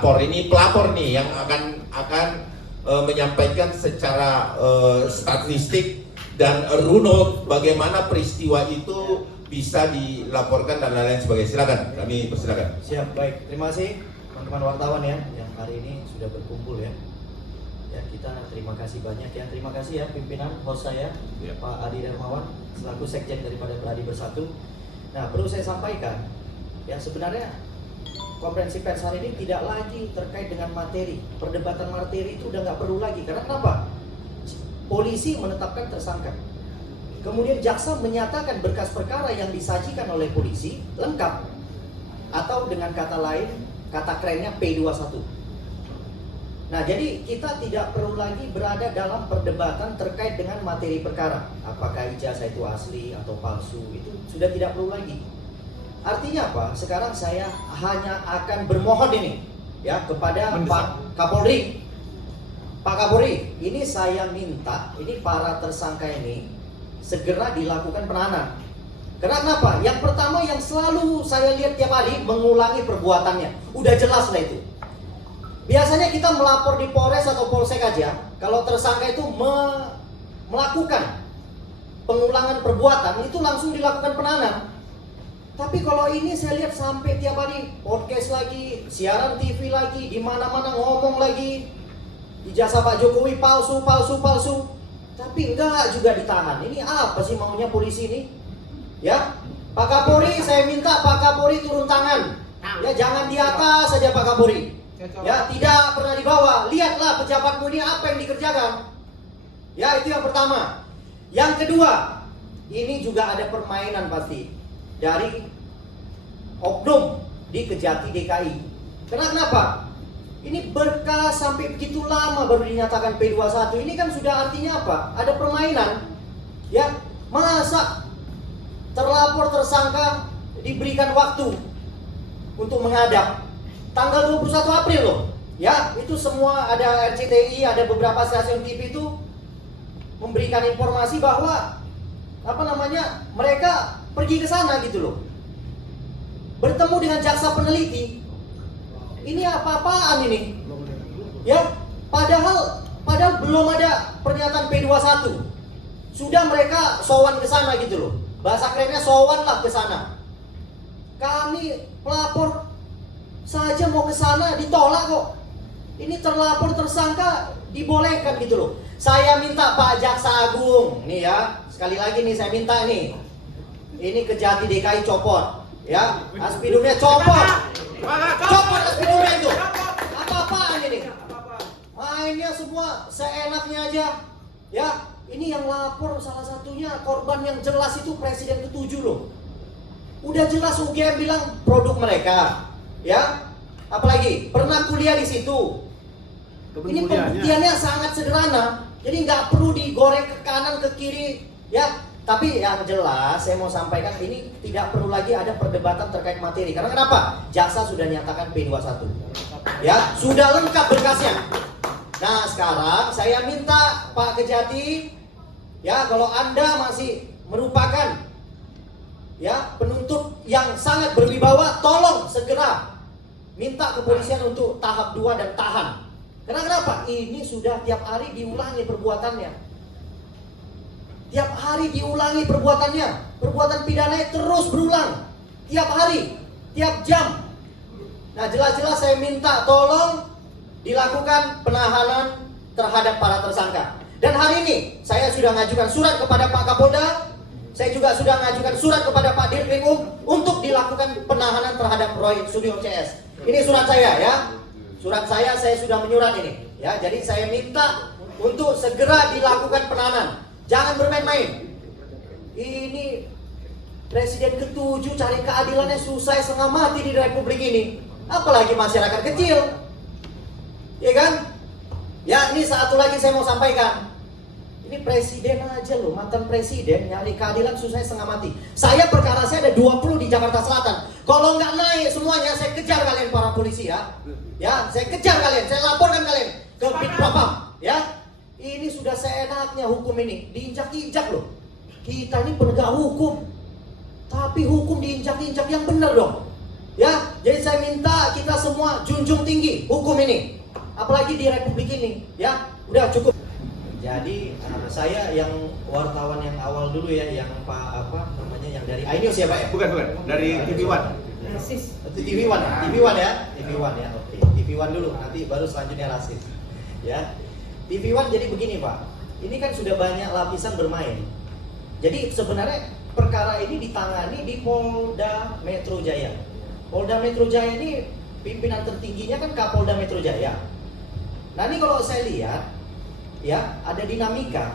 pelapor nih yang akan menyampaikan secara statistik dan runut bagaimana peristiwa itu bisa dilaporkan dan lain-lain sebagainya. Silakan, kami persilakan. Siap, baik. Terima kasih teman-teman wartawan ya yang hari ini sudah berkumpul ya. Ya, kita terima kasih banyak ya. Terima kasih ya pimpinan host saya, ya, Pak Adi Darmawan selaku sekjen daripada Berani Bersatu. Nah, perlu saya sampaikan ya, sebenarnya konferensi pers hari ini tidak lagi terkait dengan materi. Perdebatan materi itu udah nggak perlu lagi. Karena kenapa? Polisi menetapkan tersangka. Kemudian jaksa menyatakan berkas perkara yang disajikan oleh polisi lengkap. Atau dengan kata lain, kata kerennya P21. Nah, jadi kita tidak perlu lagi berada dalam perdebatan terkait dengan materi perkara. Apakah ijazah itu asli atau palsu, itu sudah tidak perlu lagi. Artinya apa? Sekarang saya hanya akan bermohon ini ya kepada Pak Kapolri. Pak Kapolri, ini saya minta ini para tersangka ini segera dilakukan penahanan. Karena kenapa? Yang pertama yang selalu saya lihat tiap hari mengulangi perbuatannya. Udah jelas lah itu. Biasanya kita melapor di Polres atau Polsek aja, kalau tersangka itu melakukan pengulangan perbuatan, itu langsung dilakukan penahanan. Tapi kalau ini saya lihat sampai tiap hari podcast lagi, siaran TV lagi, di mana-mana ngomong lagi, ijazah Pak Jokowi palsu. Tapi enggak juga ditahan. Ini apa sih maunya polisi ini? Ya, Pak Kapolri, saya minta Pak Kapolri turun tangan. Ya, jangan di atas saja Pak Kapolri. Ya, tidak pernah di bawah. Lihatlah pejabatmu ini apa yang dikerjakan. Ya, itu yang pertama. Yang kedua, ini juga ada permainan pasti dari oknum di Kejati DKI. Kenapa? Ini berkas sampai begitu lama baru dinyatakan P21. Ini kan sudah artinya apa? Ada permainan. Ya, masa terlapor tersangka diberikan waktu untuk menghadap tanggal 21 April loh. Ya, itu semua ada RCTI, ada beberapa stasiun TV itu memberikan informasi bahwa mereka pergi ke sana gitu loh. Bertemu dengan jaksa peneliti. Ini apa-apaan ini? Ya, padahal belum ada pernyataan P21. Sudah mereka sowan ke sana gitu loh. Bahasa kerennya sowan lah ke sana. Kami pelapor saja mau ke sana ditolak kok. Ini terlapor tersangka dibolehkan gitu loh. Saya minta Pak Jaksa Agung, nih ya, sekali lagi nih saya minta nih. Ini Kejati DKI copot, ya, aspidumnya copot. Copot aspidumnya itu. Apa-apaan ini? Mainnya semua seenaknya aja. Ya, ini yang lapor salah satunya korban yang jelas itu Presiden ke-7 loh. Udah jelas UGM bilang produk mereka. Ya, apalagi pernah kuliah di situ. Ini pembuktiannya sangat sederhana. Jadi nggak perlu digoreng ke kanan ke kiri. Ya, tapi yang jelas saya mau sampaikan ini tidak perlu lagi ada perdebatan terkait materi. Karena kenapa? Jaksa sudah nyatakan P21. Ya, sudah lengkap berkasnya. Nah, sekarang saya minta Pak Kejati, ya, kalau Anda masih merupakan ya penuntut yang sangat berwibawa, tolong segera minta kepolisian untuk tahap 2 dan tahan. Karena kenapa? Ini sudah tiap hari diulangi perbuatannya. Tiap hari diulangi perbuatannya. Perbuatan pidananya terus berulang. Tiap hari, tiap jam. Nah, jelas-jelas saya minta tolong dilakukan penahanan terhadap para tersangka. Dan hari ini saya sudah mengajukan surat kepada Pak Kapolda. Saya juga sudah mengajukan surat kepada Pak Dirkrimum untuk dilakukan penahanan terhadap Roy Suryo CS. Ini surat saya ya. Surat saya sudah menyurat ini. Ya, jadi saya minta untuk segera dilakukan penahanan. Jangan bermain-main. Ini Presiden ke-7 cari keadilannya susah setengah mati di Republik ini. Apalagi masyarakat kecil. Ya kan? Ya, ini satu lagi saya mau sampaikan. Ini presiden aja loh, mantan presiden nyari keadilan susah setengah mati. Saya perkara saya ada 20 di Jakarta Selatan. Kalau nggak naik semuanya, saya kejar kalian para polisi ya. Ya, saya kejar kalian, saya laporkan kalian ke Bitpropam. Ya, ini sudah seenaknya hukum ini diinjak-injak loh. Kita ini penegak hukum, tapi hukum diinjak-injak yang benar dong. Ya, jadi saya minta kita semua junjung menjunjung tinggi hukum ini, apalagi di Republik ini, ya. Udah cukup. Jadi saya yang wartawan yang awal dulu ya, yang yang dari iNews ya Pak ya? Bukan, dari TV One. TV One ya, TV One ya, oke. TV One dulu, nanti baru selanjutnya Rasis. Ya, TV One jadi begini Pak, ini kan sudah banyak lapisan bermain. Jadi sebenarnya perkara ini ditangani di Polda Metro Jaya. Polda Metro Jaya ini pimpinan tertingginya kan Kapolda Metro Jaya. Nah ini kalau saya lihat, ya ada dinamika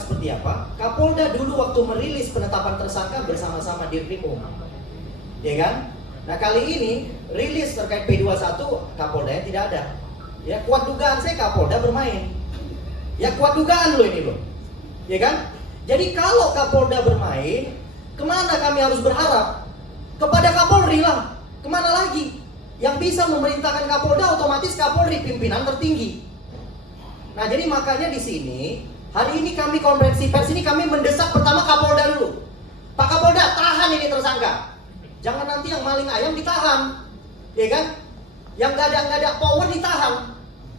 seperti apa? Kapolda dulu waktu merilis penetapan tersangka bersama-sama Dirkrim ya kan? Nah kali ini rilis terkait P21 Kapoldanya tidak ada. Ya kuat dugaan saya Kapolda bermain. Ya kuat dugaan loh ini loh, ya kan? Jadi kalau Kapolda bermain, kemana kami harus berharap? Kepada Kapolri lah. Kemana lagi? Yang bisa memerintahkan Kapolda otomatis Kapolri pimpinan tertinggi. Nah jadi makanya di sini hari ini kami konferensi pers ini kami mendesak pertama Kapolda dulu. Pak Kapolda tahan ini tersangka. Jangan nanti yang maling ayam ditahan, ya kan? Yang nggak ada power ditahan.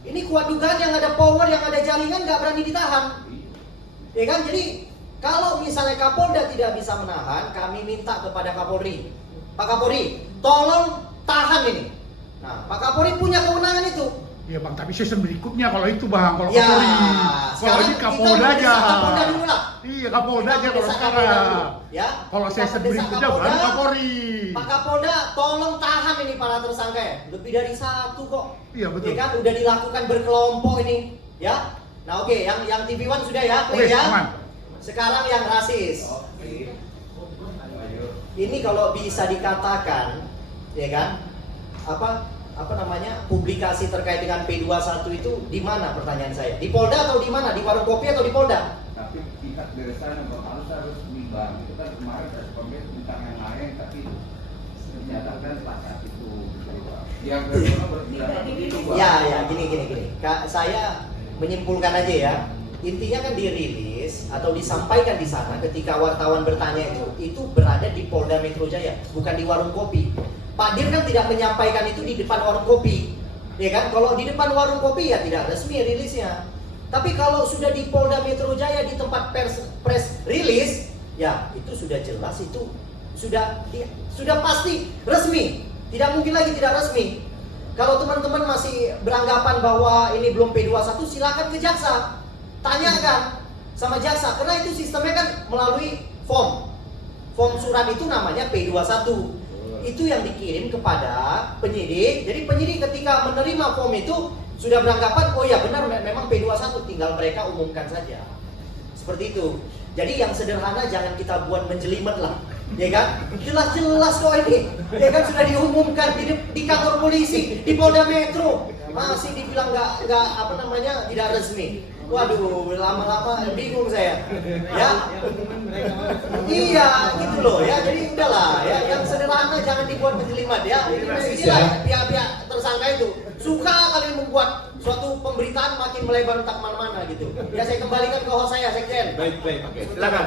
Ini kuat dugaan yang ada power, yang ada jaringan nggak berani ditahan, ya kan? Jadi kalau misalnya Kapolda tidak bisa menahan, kami minta kepada Kapolri, Pak Kapolri, tolong tahan ini. Nah, Pak Kapolri punya kewenangan itu. Iya Bang, tapi season berikutnya kalau itu Bang, kalau Ya, Kapolri. Kalau sekarang ini kita Kapolda aja. Kapolda dulu lah. Iya, Kapolda aja kalau Mendesak sekarang. Kapolda dulu, ya. Kalau Kita season mendesak berikutnya Kapolda, baru Kapolri. Pak Kapolda, tolong tahan ini para tersangka ya. Lebih dari satu kok. Iya, betul. Ya kan, udah dilakukan berkelompok ini, ya. Nah oke, yang TV One sudah ya, Oke, clear ya. aman. Sekarang yang Rasis. Ini kalau bisa dikatakan, ya kan, apa namanya, publikasi terkait dengan P21 itu di mana pertanyaan saya? Di Polda atau di mana? Di warung kopi atau di Polda? Tapi pihak dari sana harus nimbang. Itu kan kemarin saya sebagai bintang yang lain, tapi dinyatakan saat itu yang kedua berbilang itu Ya, gini. Saya menyimpulkan aja ya. Intinya kan dirilis atau disampaikan di sana ketika wartawan bertanya itu berada di Polda Metro Jaya, bukan di warung kopi. Pak Dir kan tidak menyampaikan itu di depan warung kopi, ya kan? Kalau di depan warung kopi ya tidak resmi rilisnya. Tapi kalau sudah di Polda Metro Jaya di tempat press rilis, ya itu sudah jelas, itu sudah pasti resmi. Tidak mungkin lagi tidak resmi. Kalau teman-teman masih beranggapan bahwa ini belum P21, silakan ke jaksa, tanyakan sama jaksa, karena itu sistemnya kan melalui form surat itu namanya P21. Itu yang dikirim kepada penyidik. Jadi penyidik ketika menerima form itu sudah beranggapan, oh ya benar memang P21, tinggal mereka umumkan saja. Seperti itu. Jadi yang sederhana jangan kita buat menjelimet lah, ya kan? Jelas-jelas kok ini, ya kan, sudah diumumkan di kantor polisi, di Polda Metro, masih dibilang nggak tidak resmi. Waduh, lama-lama bingung saya, ya. Iya, gitu loh, ya. Jadi udahlah, ya. Yang sederhana jangan dibuat menjelimet, ya. Inilah pihak-pihak tersangka itu suka kali membuat suatu pemberitaan makin melebar entah kemana-mana gitu. Ya saya kembalikan ke host saya, Sekjen. Baik, oke. Silakan.